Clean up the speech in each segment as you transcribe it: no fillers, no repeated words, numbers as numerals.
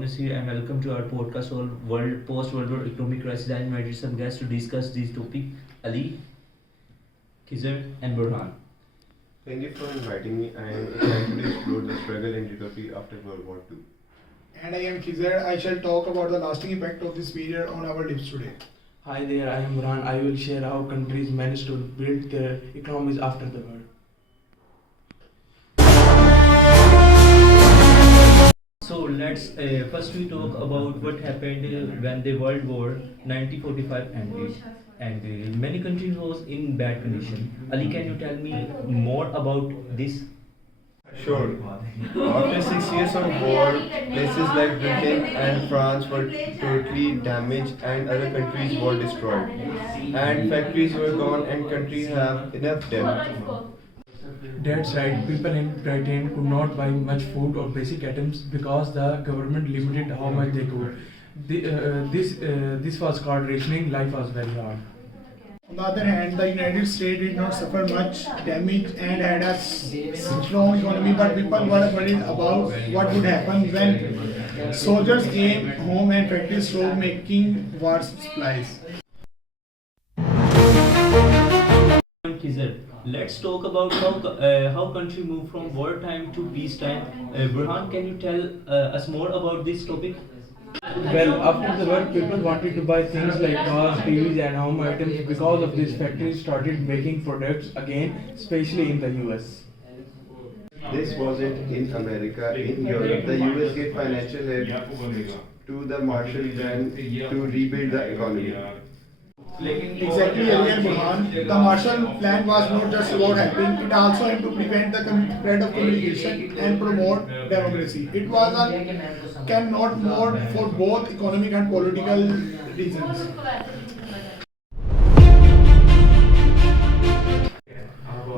Jonas here, and welcome to our podcast on World Post World War Economic Crisis. I invited some guests to discuss this topic: Ali, Khizr, and Burhan. Thank you for inviting me. I am excited to explore the struggle and recovery after World War II. And I am Khizr. I shall talk about the lasting impact of this period on our lives today. Hi there, I am Burhan. I will share how countries managed to build their economies after the war. So let's first we talk about what happened when the World War 1945 ended, and many countries was in bad condition. Ali, can you tell me more about this? Sure. After 6 years of war, places like Britain and France were totally damaged and other countries were destroyed. And factories were gone and countries have enough debt. That's right, people in Britain could not buy much food or basic items because the government limited how much they could. This was called rationing. Life was very hard. On the other hand, the United States did not suffer much damage and had a strong economy, but people were worried about what would happen when soldiers came home and factories stopped making war supplies. Khizr, let's talk about how country moved from wartime to peacetime. Burhan, can you tell us more about this topic? Well, after the war, people wanted to buy things like cars, TVs, and home items. Because of this, factories started making products again, especially in the US. This wasn't in America. In Europe, the US gave financial help to the Marshall Plan to rebuild the economy. Exactly, earlier Burhan, the Marshall Plan was not just about helping, it also aimed to prevent the spread of communication and promote democracy. It was a cannot mode for both economic and political reasons.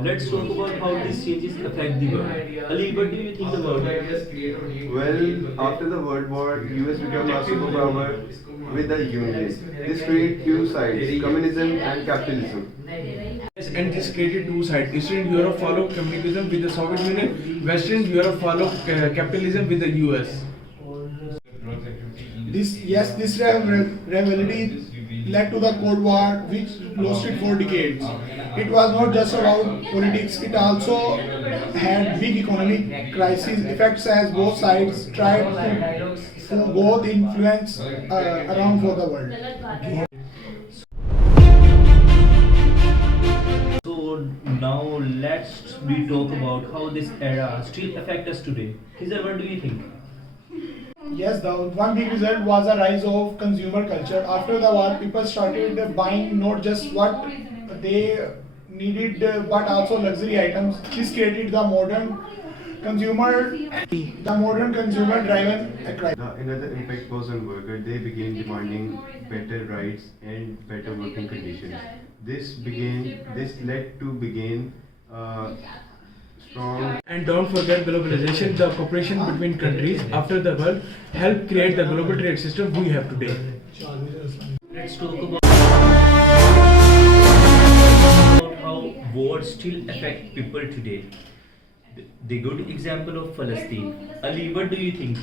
Let's talk about how these changes affect the world. Ali, what do you think about it? Well, after the World War, US became a superpower with the Union. This created two sides, communism and capitalism. Yes, and this created two sides. Eastern Europe followed communism with the Soviet Union. Western Europe followed capitalism with the US. This rivalry led to the Cold War, which lasted for decades. It was not just about politics; it also had big economic crisis effects as both sides tried to go the influence around for the world. So now let's we talk about how this era still affect us today. Khizr, what do you think? Yes, the one big result was a rise of consumer culture. After the war, people started buying not just what they needed but also luxury items. This created the modern consumer-driven crisis. Another impact was on workers. They began demanding better rights and better working conditions. This led to begin strong. And don't forget globalization, the cooperation between countries after the war helped create the global trade system we have today. Let's talk about how wars still affect people today. The good example of Palestine. Ali, what do you think?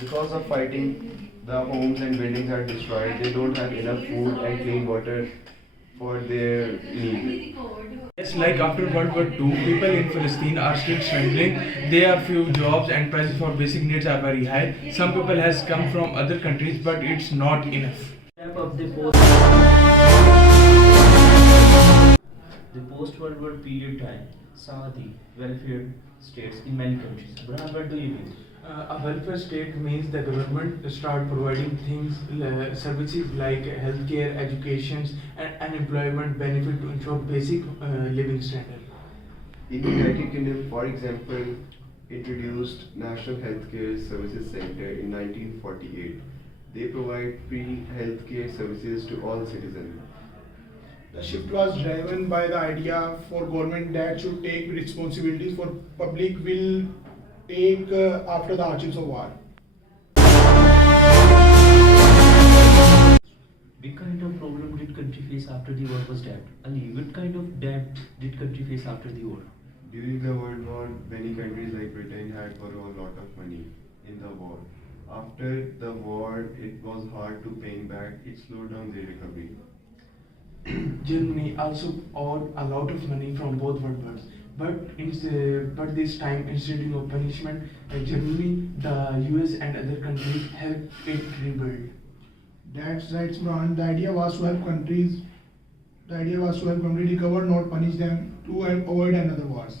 Because of fighting, the homes and buildings are destroyed. They don't have enough food and clean water for their needs. Yes, like after World War II, people in Palestine are still struggling. There are few jobs and prices for basic needs are very high. Some people has come from other countries, but it's not enough. Wrap up the post-World War period time saw the welfare states in many countries. Burhan, what do you mean? A welfare state means the government start providing things, services like healthcare, education, and unemployment benefit to ensure basic living standard. In the United Kingdom, for example, introduced National Healthcare Services Center in 1948. They provide free healthcare services to all citizens. The shift was driven by the idea for government that should take responsibilities for public will take after the hardships of war. What kind of problem did country face after the war was debt? Ali, what kind of debt did country face after the war? During the World War, many countries like Britain had borrowed a lot of money in the war. After the war, it was hard to pay back. It slowed down their recovery. Germany also owed a lot of money from both world wars. But this time, instead of punishment, Germany, the US, and other countries helped it rebuild. That's right, Imran. The idea was to help countries recover, not punish them to avoid another wars.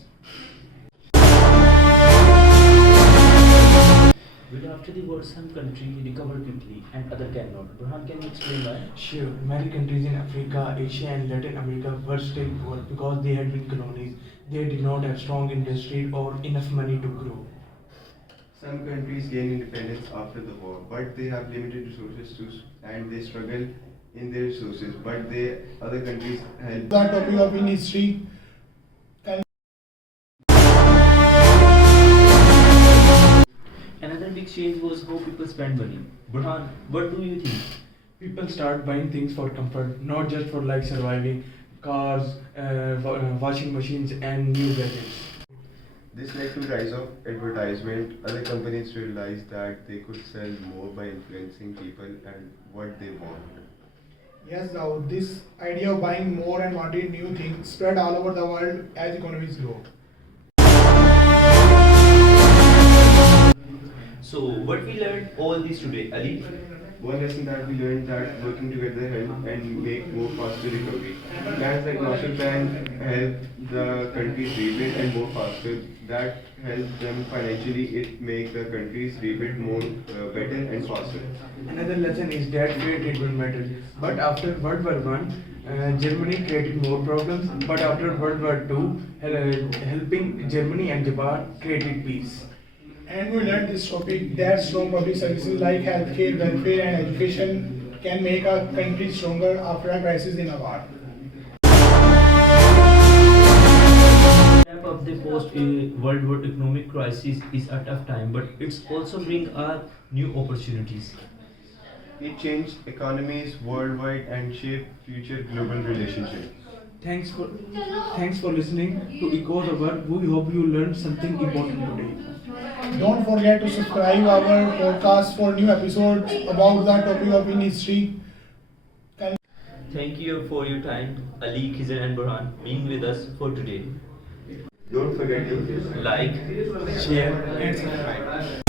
Will after the war some countries recover quickly and other cannot? Burhan, can you explain why? Sure, many countries in Africa, Asia, and Latin America were still poor because they had been colonies. They did not have strong industry or enough money to grow. Some countries gained independence after the war, but they have limited resources too, and they struggle in their resources. But other countries help. The topic of in history. Another big change was how people spend money. Burhan, what do you think? People start buying things for comfort, not just for like surviving, cars, washing machines, and new gadgets. This led to the rise of advertisement. Other companies realized that they could sell more by influencing people and what they want. Yes, now this idea of buying more and wanting new things spread all over the world as economies grow. So, what we learned all this today, Ali? One lesson that we learned that working together help and make more faster recovery. Plans like Marshall Plan help the countries rebuild and more faster. That helps them financially. It make the countries rebuild more better and faster. Another lesson is that fair trade will matter. But after World War One, Germany created more problems. But after World War Two, helping Germany and Japan created peace. And we learned this topic that strong public services like healthcare, welfare, and education can make a country stronger after a crisis in a war. Wrap up the post-World War economic crisis is a tough time, but it's also bring new opportunities. It changed economies worldwide and shaped future global relationships. Thanks for thanks for listening to Echoes of Earth. We hope you learned something important today. Don't forget to subscribe our podcast for new episodes about the topic of in history. Thank you for your time, Ali, Khizr, and Burhan, being with us for today. Don't forget to Like, Share and subscribe.